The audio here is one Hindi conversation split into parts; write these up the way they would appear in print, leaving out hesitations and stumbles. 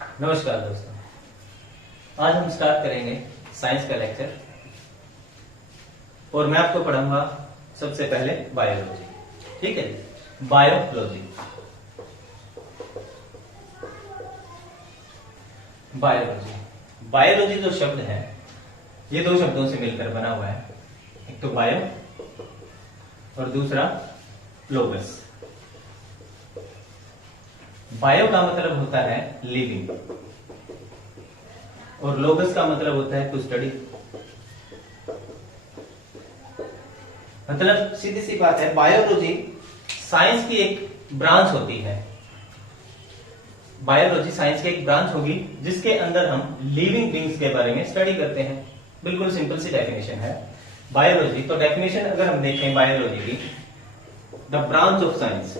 नमस्कार दोस्तों, आज हम स्टार्ट करेंगे साइंस का लेक्चर और मैं आपको पढ़ाऊंगा सबसे पहले बायोलॉजी। ठीक है, बायोलॉजी। बायोलॉजी बायोलॉजी जो शब्द है ये दो शब्दों से मिलकर बना हुआ है, एक तो बायो और दूसरा लोगस। बायो का मतलब होता है लिविंग और लोगस का मतलब होता है टू स्टडी। मतलब सीधी सी बात है, बायोलॉजी साइंस की एक ब्रांच होती है। बायोलॉजी साइंस की एक ब्रांच होगी जिसके अंदर हम लिविंग बींग्स के बारे में स्टडी करते हैं। बिल्कुल सिंपल सी डेफिनेशन है बायोलॉजी। तो डेफिनेशन अगर हम देखें बायोलॉजी की, the branch of science,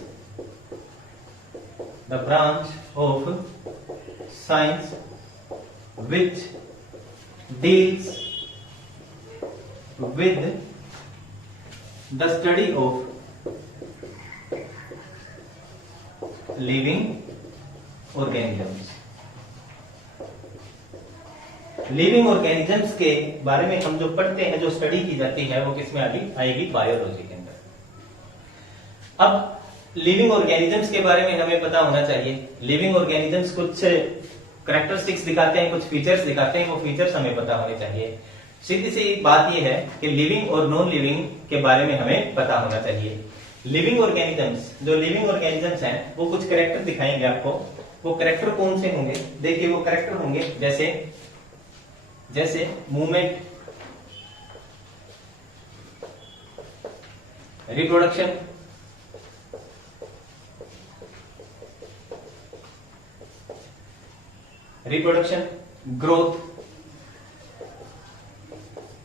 the branch of science which deals with the study of living organisms। Living organisms के बारे में हम जो पढ़ते हैं, जो स्टडी की जाती है, वो किसमें आएगी? बायोलॉजी के अंदर। अब लिविंग ऑर्गेनिजम्स के बारे में हमें पता होना चाहिए। लिविंग ऑर्गेनिजम्स कुछ कैरेक्टरिस्टिक्स दिखाते हैं, कुछ फीचर्स दिखाते हैं, वो फीचर्स हमें पता होने चाहिए। सीधी सी बात ये है कि लिविंग और नॉन लिविंग के बारे में हमें पता होना चाहिए। लिविंग ऑर्गेनिजम्स, जो लिविंग ऑर्गेनिजम्स हैं, वो कुछ कैरेक्टर दिखाएंगे आपको। वो कैरेक्टर कौन से होंगे? देखिए, वो कैरेक्टर होंगे जैसे movement, reproduction, growth,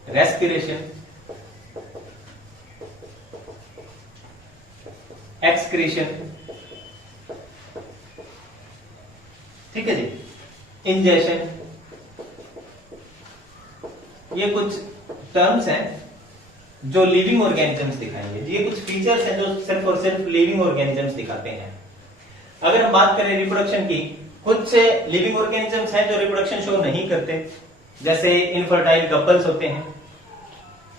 respiration, excretion. ठीक है जी, इंजेशन। ये कुछ टर्म्स हैं जो लिविंग ऑर्गेनिजम्स दिखाएंगे। ये कुछ फीचर्स हैं जो सिर्फ और सिर्फ लिविंग ऑर्गेनिजम्स दिखाते हैं। अगर हम बात करें रिप्रोडक्शन की, कुछ लिविंग ऑर्गेनिजम्स हैं जो रिप्रोडक्शन शो नहीं करते, जैसे इनफर्टाइल कपल्स होते हैं।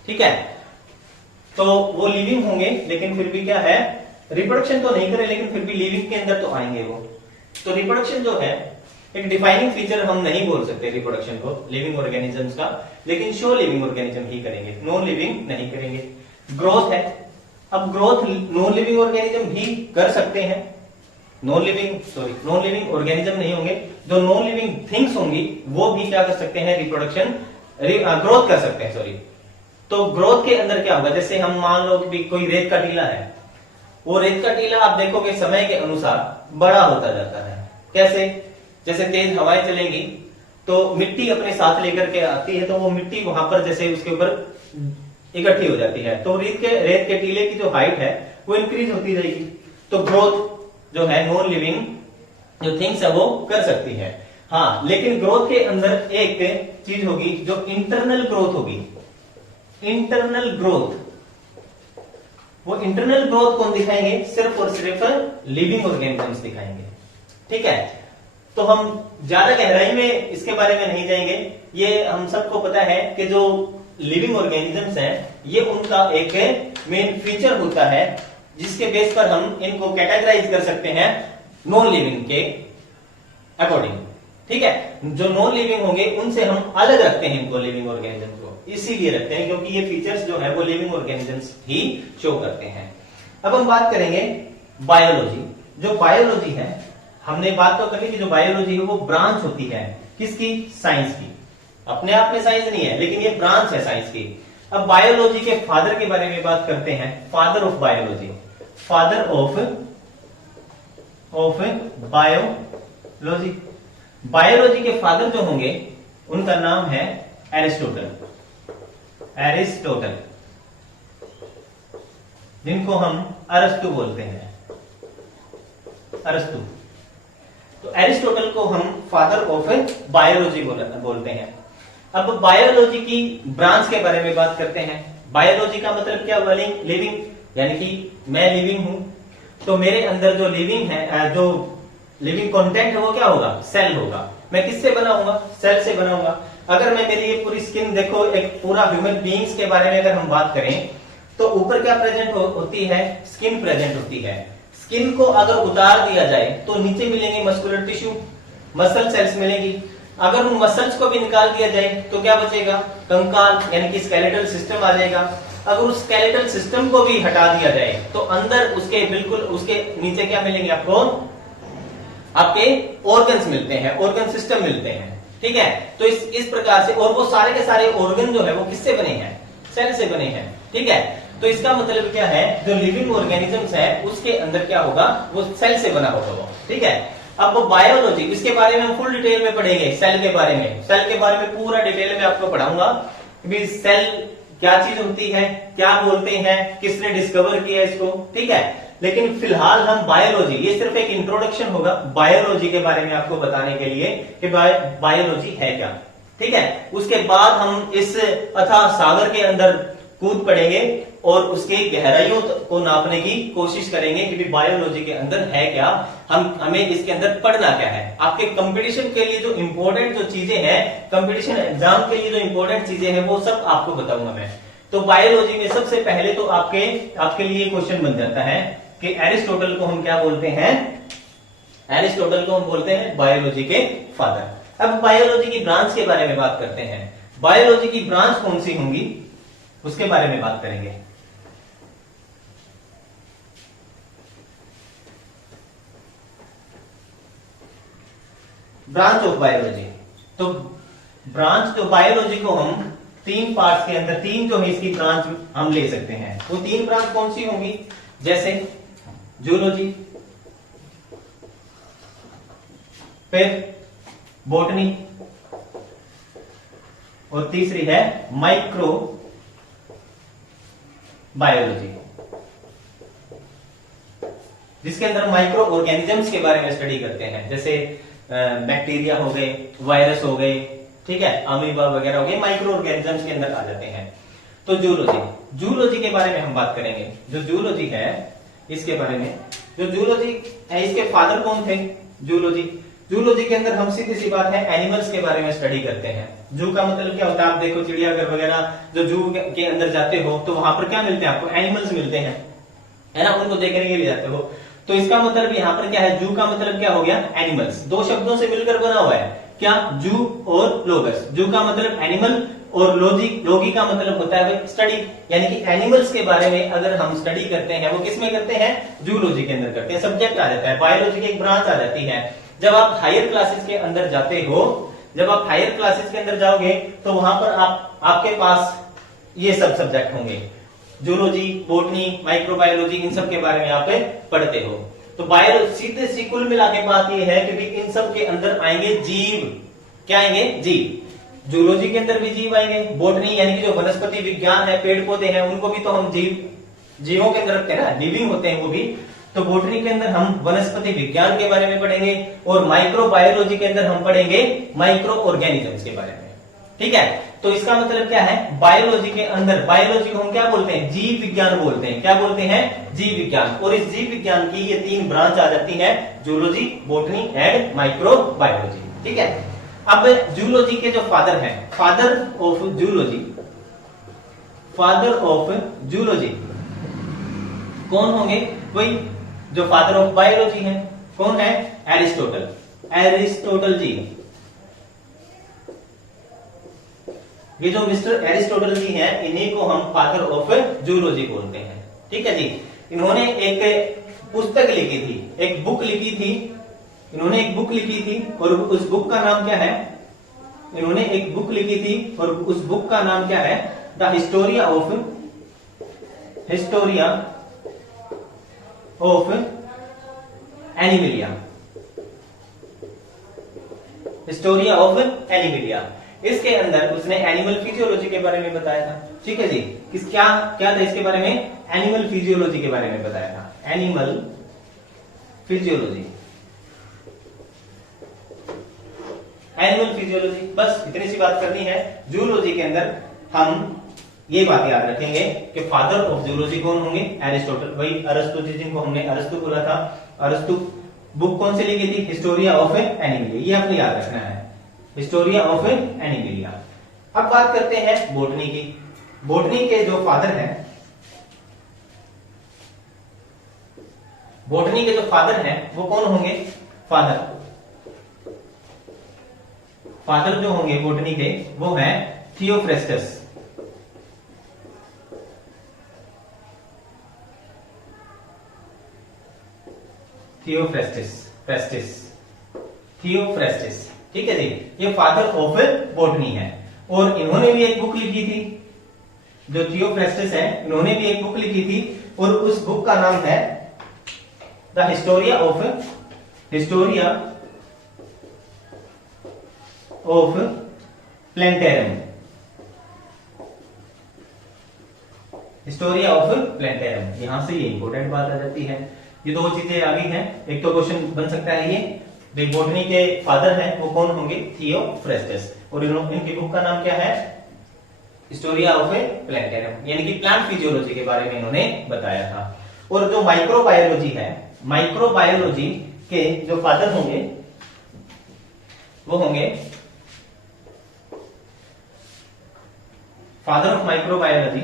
ठीक है, तो वो लिविंग होंगे लेकिन फिर भी क्या है, रिप्रोडक्शन तो नहीं करे लेकिन फिर भी लिविंग के अंदर तो आएंगे वो। तो रिप्रोडक्शन जो है एक डिफाइनिंग फीचर हम नहीं बोल सकते रिप्रोडक्शन को लिविंग ऑर्गेनिजम्स का, लेकिन शो लिविंग ऑर्गेनिज्म ही करेंगे, नॉन लिविंग नहीं करेंगे। ग्रोथ है, अब ग्रोथ नॉन लिविंग ऑर्गेनिज्म भी कर सकते हैं। नॉन लिविंग ऑर्गेनिज्म नहीं होंगे, जो नॉन लिविंग थिंग्स होंगी वो भी क्या कर सकते हैं? रिप्रोडक्शन, ग्रोथ कर सकते हैं। सॉरी, तो ग्रोथ के अंदर क्या होगा? जैसे हम मान लो कि कोई रेत का टीला है, वो रेत का टीला आप देखोगे समय के अनुसार बड़ा होता जाता है। कैसे? जैसे तेज हवाएं चलेंगी तो मिट्टी अपने साथ लेकर के आती है, तो वो मिट्टी वहां पर जैसे उसके ऊपर इकट्ठी हो जाती है, तो रेत के टीले की जो हाइट है वो इंक्रीज होती जाएगी। तो ग्रोथ जो है नॉन लिविंग जो थिंग्स है वो कर सकती है। हाँ, लेकिन ग्रोथ के अंदर एक चीज होगी जो इंटरनल ग्रोथ होगी। इंटरनल ग्रोथ, वो इंटरनल ग्रोथ कौन दिखाएंगे? सिर्फ और सिर्फ लिविंग ऑर्गेनिजम्स दिखाएंगे। ठीक है, तो हम ज्यादा गहराई में इसके बारे में नहीं जाएंगे। ये हम सबको पता है कि जो लिविंग ऑर्गेनिजम्स हैं ये उनका एक मेन फीचर होता है जिसके बेस पर हम इनको कैटेगराइज कर सकते हैं नॉन लिविंग के अकॉर्डिंग। ठीक है, जो नॉन लिविंग होंगे उनसे हम अलग रखते हैं इनको, लिविंग ऑर्गेनिजम्स को इसीलिए रखते हैं क्योंकि ये फीचर्स जो है वो लिविंग ऑर्गेनिजम्स ही शो करते हैं। अब हम बात करेंगे बायोलॉजी। जो बायोलॉजी है, हमने बात तो करी कि जो बायोलॉजी है वो ब्रांच होती है किसकी? साइंस की। अपने आप में साइंस नहीं है लेकिन ये ब्रांच है साइंस की। अब बायोलॉजी के फादर के बारे में बात करते हैं, father of biology. Father of biology, biology के फादर जो होंगे उनका नाम है एरिस्टोटल। जिनको हम अरस्तु बोलते हैं, अरस्तु। तो एरिस्टोटल को हम फादर ऑफ बायोलॉजी बोलते हैं। अब बायोलॉजी की ब्रांच के बारे में बात करते हैं। बायोलॉजी का मतलब क्या हुआ? लिविंग, यानी कि मैं लिविंग हूं तो मेरे अंदर जो लिविंग है, जो लिविंग कंटेंट है वो क्या होगा, सेल होगा। मैं किससे बनाऊंगा, सेल से बनाऊंगा। अगर मैं मेरी ये पूरी स्किन देखो, एक पूरा ह्यूमन बीइंग्स के बारे में अगर हम बात करें तो ऊपर क्या प्रेजेंट होती है, स्किन प्रेजेंट होती है। स्किन को अगर उतार दिया जाए तो नीचे मिलेंगे मस्कुलर टिश्यू, मसल सेल्स मिलेगी। अगर उन मसल्स को भी निकाल दिया जाए तो क्या बचेगा, कंकाल यानी कि स्केलेटल सिस्टम आ जाएगा। अगर उस स्केलेटल सिस्टम को भी हटा दिया जाए तो अंदर उसके बिल्कुल उसके नीचे क्या मिलेंगे आपको, आपके ऑर्गन्स मिलते हैं, ऑर्गन सिस्टम मिलते हैं। ठीक है, तो इस प्रकार से, और वो सारे के सारे ऑर्गन जो है वो किससे बने हैं, सेल से बने हैं। ठीक है, तो इसका मतलब क्या है, जो लिविंग ऑर्गेनिजम्स है उसके अंदर क्या होगा, वो सेल से बना होगा वो। ठीक है, अब वो बायोलॉजी, इसके बारे में हम फुल डिटेल में पढ़ेंगे। सेल के बारे में, सेल के बारे में पूरा डिटेल में आपको पढ़ाऊंगा कि सेल क्या चीज होती है, क्या बोलते हैं, किसने डिस्कवर किया इसको। ठीक है, लेकिन फिलहाल हम बायोलॉजी, ये सिर्फ एक इंट्रोडक्शन होगा बायोलॉजी के बारे में आपको बताने के लिए कि बायोलॉजी है क्या। ठीक है, उसके बाद हम इस अथाह सागर के अंदर कूद पड़ेंगे और उसके गहराइयों को नापने की कोशिश करेंगे कि बायोलॉजी के अंदर है क्या, हमें इसके अंदर पढ़ना क्या है। आपके कंपटीशन के लिए जो इंपॉर्टेंट जो चीजें हैं, कंपटीशन एग्जाम के लिए जो इंपॉर्टेंट चीजें हैं वो सब आपको बताऊंगा मैं। तो बायोलॉजी में सबसे पहले तो आपके लिए क्वेश्चन बन जाता है कि एरिस्टोटल को हम क्या बोलते हैं, एरिस्टोटल को हम बोलते हैं बायोलॉजी के फादर। अब बायोलॉजी की ब्रांच के बारे में बात करते हैं। बायोलॉजी की ब्रांच कौन सी होंगी उसके बारे में बात करेंगे। ब्रांच ऑफ बायोलॉजी, तो ब्रांच तो बायोलॉजी को हम तीन पार्ट्स के अंदर, तीन जो है इसकी ब्रांच हम ले सकते हैं। वो तीन ब्रांच कौन सी होंगी, जैसे जूलॉजी, फिर बॉटनी, और तीसरी है माइक्रो बायोलॉजी, जिसके अंदर माइक्रो ऑर्गेनिजम्स के बारे में स्टडी करते हैं। जैसे बैक्टीरिया हो गए, वायरस हो गए, ठीक है, अमीबा वगैरह हो गए, माइक्रो ऑर्गेनिजम्स के अंदर आ जाते हैं। तो जूलॉजी, जूलॉजी के बारे में हम बात करेंगे। जो जूलॉजी है इसके बारे में, जो जूलॉजी है इसके फादर कौन थे, जूलॉजी। जूलॉजी के अंदर हम सीधी सी बात है एनिमल्स के बारे में स्टडी करते हैं। जू का मतलब क्या होता है, आप देखो चिड़ियाघर वगैरह, जो जू के अंदर जाते हो तो वहां पर क्या मिलते हैं आपको, एनिमल्स मिलते हैं, है ना, उनको देखने के लिए जाते हो। तो इसका मतलब यहाँ पर क्या है, जू का मतलब क्या हो गया, एनिमल्स। दो शब्दों से मिलकर बना हुआ है, क्या, जू और लोगस। जू का मतलब एनिमल और लोगी का मतलब होता है स्टडी, यानी कि एनिमल्स के बारे में अगर हम स्टडी करते हैं वो किस में करते हैं, जूलॉजी के अंदर करते हैं। सब्जेक्ट आ जाता है, बायोलॉजी की एक ब्रांच आ जाती है। जब आप हायर क्लासेस के अंदर जाते हो, जब आप हायर क्लासेस के अंदर जाओगे तो वहां पर आपके पास ये सब सब्जेक्ट होंगे, जूलॉजी, बॉटनी, माइक्रोबायोलॉजी, इन सब के बारे में आप पढ़ते हो। तो बायो सीधे सी कुल मिला के बात ये है कि इन सब के अंदर आएंगे जीव। क्या आएंगे, जीव। जूलॉजी के अंदर भी जीव आएंगे, बॉटनी यानी कि जो वनस्पति विज्ञान है, पेड़ पौधे हैं, उनको भी तो हम जीवों के अंदर रखते हैं ना, लिविंग होते हैं वो भी। तो बॉटनी के अंदर हम वनस्पति विज्ञान के बारे में पढ़ेंगे, और माइक्रोबायोलॉजी के अंदर हम पढ़ेंगे माइक्रो ऑर्गेनिजम्स के बारे में। ठीक है, तो इसका मतलब क्या है, बायोलॉजी के अंदर, बायोलॉजी को हम क्या बोलते हैं, जीव विज्ञान बोलते हैं। क्या बोलते हैं, जीव विज्ञान। और इस जीव विज्ञान की ये तीन ब्रांच आ जाती है, जूलॉजी, बॉटनी एंड माइक्रोबायोलॉजी। ठीक है, अब जूलॉजी के जो फादर हैं, father of zoology, father of zoology कौन होंगे, वही जो फादर ऑफ बायोलॉजी है, कौन है, एरिस्टोटल। एरिस्टोटल जी, ये जो मिस्टर एरिस्टोटल जी हैं, इन्हीं को हम फादर ऑफ जूलॉजी बोलते हैं। ठीक है जी, इन्होंने एक पुस्तक लिखी थी, एक बुक लिखी थी, इन्होंने एक बुक लिखी थी, और उस बुक का नाम क्या है, इन्होंने एक बुक लिखी थी और उस बुक का नाम क्या है, the Historia of Animalia, Historia of Animalia. इसके अंदर उसने एनिमल फिजियोलॉजी के बारे में बताया था। ठीक है जी, क्या क्या था इसके बारे में, एनिमल फिजियोलॉजी के बारे में बताया था, एनिमल फिजियोलॉजी, एनिमल फिजियोलॉजी। बस इतनी सी बात करनी है। जूलॉजी के अंदर हम ये बात याद रखेंगे कि फादर ऑफ जूलॉजी कौन होंगे, एरिस्टोटल, वही अरस्तु जी, जिनको हमने अरस्तु बोला था, अरस्तु बुक कौन सी लिखी थी? हिस्टोरिया ऑफ एनिमिलिया, ये आपको याद रखना है, हिस्टोरिया ऑफ एनिमिलिया। अब बात करते हैं बोटनी की। बोटनी के जो फादर हैं, बोटनी के जो फादर हैं वो कौन होंगे? फादर जो होंगे बोटनी के वो हैं थियोफ्रेस्टस। थियोफ्रेस्टिस, ठीक है जी, ये फादर ऑफ बोटनी है। और इन्होंने भी एक बुक लिखी थी, जो थियोफ्रेस्टिस है इन्होंने भी एक बुक लिखी थी, और उस बुक का नाम है the Historia of Plantarum. Historia of Plantarum, यहां से ये इंपॉर्टेंट बात आ जाती है। ये दो चीजें आ गई हैं, एक तो क्वेश्चन बन सकता है ये बोटनी के फादर हैं वो कौन होंगे? थियोफ्रेस्टस, और इनकी बुक का नाम क्या है? हिस्टोरिया ऑफ प्लेंटेरम, यानी कि प्लांट फिजियोलॉजी के बारे में इन्होंने बताया था। और जो माइक्रोबायोलॉजी है, माइक्रोबायोलॉजी के जो फादर होंगे वो होंगे father of microbiology,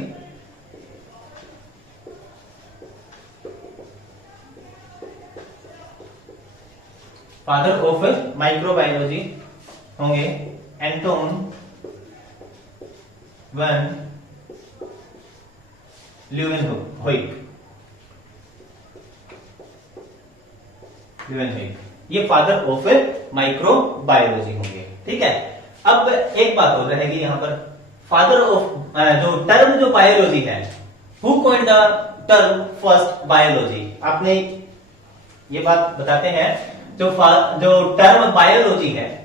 father of microbiology होंगे एंटोन वैन ल्यूवेनहोइक। ये फादर ऑफ माइक्रोबायोलॉजी होंगे, ठीक है। अब एक बात और रहेगी यहां पर, फादर ऑफ जो टर्म जो बायोलॉजी है, who coined the term first biology? आपने ये बात बताते हैं, जो टर्म बायोलॉजी है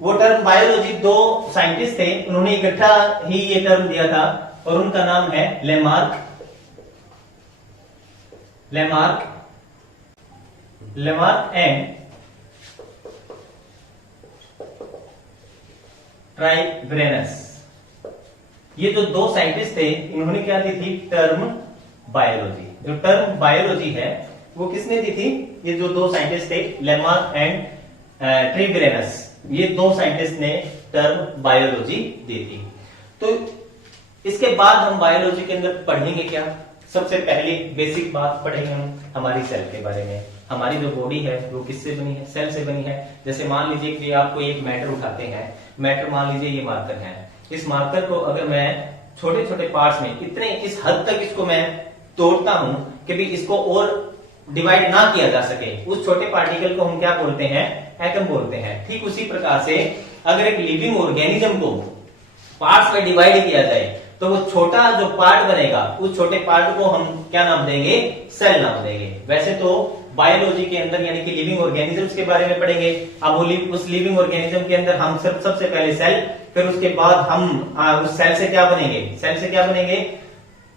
वो टर्म बायोलॉजी दो साइंटिस्ट थे, उन्होंने इकट्ठा ही ये टर्म दिया था, और उनका नाम है लेमार्क एंड ट्राइब्रेनस। ये जो दो साइंटिस्ट थे इन्होंने क्या दी थी? Term biology. जो टर्म बायोलॉजी है वो किसने दी थी? ये जो दो साइंटिस्ट थे लेमार्क एंड ट्राइब्रेनस, ये दो साइंटिस्ट ने टर्म बायोलॉजी दी थी। तो इसके बाद हम बायोलॉजी के अंदर पढ़ेंगे क्या? सबसे पहली बेसिक बात पढ़ेंगे हम हमारी सेल के बारे में। हमारी जो बॉडी है वो किससे बनी है? सेल से बनी है। जैसे मान लीजिए कि आप कोई एक मैटर उठाते हैं, मैटर मान लीजिए ये मार्कर है, इस मार्कर को अगर मैं छोटे छोटे पार्ट्स में इस हद तक इसको मैं तोड़ता हूं कि भी इसको और डिवाइड ना किया जा सके, उस छोटे पार्टिकल को हम क्या बोलते हैं? एटम बोलते हैं। ठीक उसी प्रकार से अगर एक लिविंग ऑर्गेनिज्म को पार्ट्स में डिवाइड किया जाए तो वो छोटा जो पार्ट बनेगा उस छोटे पार्ट को हम क्या नाम देंगे? सेल नाम देंगे। वैसे तो बायोलॉजी के अंदर यानी कि लिविंग ऑर्गेनिजम्स के बारे में पढ़ेंगे। अब उस लिविंग ऑर्गेनिज्म के अंदर हम सबसे पहले सेल, फिर उसके बाद हम उस सेल से क्या बनेंगे? सेल से क्या बनेंगे?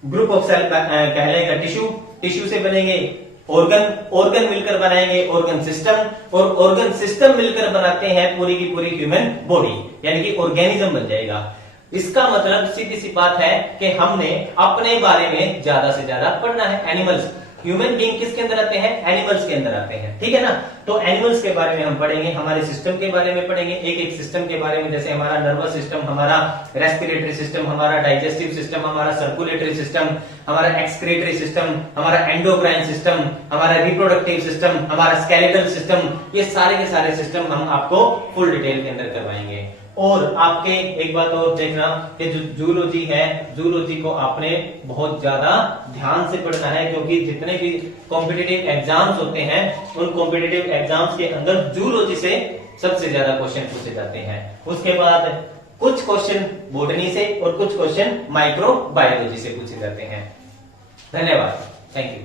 ग्रुप ऑफ सेल कहलाएगा टिश्यू, टिश्यू से बनेंगे ऑर्गन मिलकर बनाएंगे ऑर्गन सिस्टम, और ऑर्गन सिस्टम मिलकर बनाते हैं पूरी की पूरी ह्यूमन बॉडी, यानी कि ऑर्गेनिज्म बन जाएगा। इसका मतलब सीधी सी बात है कि हमने अपने बारे में ज्यादा से ज्यादा पढ़ना है। एनिमल्स, ह्यूमन बीइंग किसके अंदर आते हैं? एनिमल्स के अंदर आते हैं, ठीक है ना। तो एनिमल्स के बारे में हम पढ़ेंगे, हमारे सिस्टम के बारे में पढ़ेंगे, एक एक सिस्टम के बारे में, जैसे हमारा नर्वस सिस्टम, हमारा रेस्पिरेटरी सिस्टम, हमारा डाइजेस्टिव सिस्टम, हमारा सर्कुलेटरी सिस्टम, हमारा एक्सक्रीटरी सिस्टम, हमारा एंडोक्राइन सिस्टम, हमारा रिप्रोडक्टिव सिस्टम, हमारा स्केलेटल सिस्टम, ये सारे के सारे सिस्टम हम आपको फुल डिटेल के अंदर करवाएंगे। और आपके एक बात और देखना कि जो जूलॉजी है, जूलॉजी को आपने बहुत ज्यादा ध्यान से पढ़ना है, क्योंकि जितने भी कॉम्पिटिटिव एग्जाम्स होते हैं उन कॉम्पिटिटिव एग्जाम्स के अंदर जूलॉजी से सबसे ज्यादा क्वेश्चन पूछे जाते हैं। उसके बाद कुछ क्वेश्चन बॉटनी से और कुछ क्वेश्चन माइक्रोबायोलॉजी से पूछे जाते हैं। धन्यवाद, थैंक यू।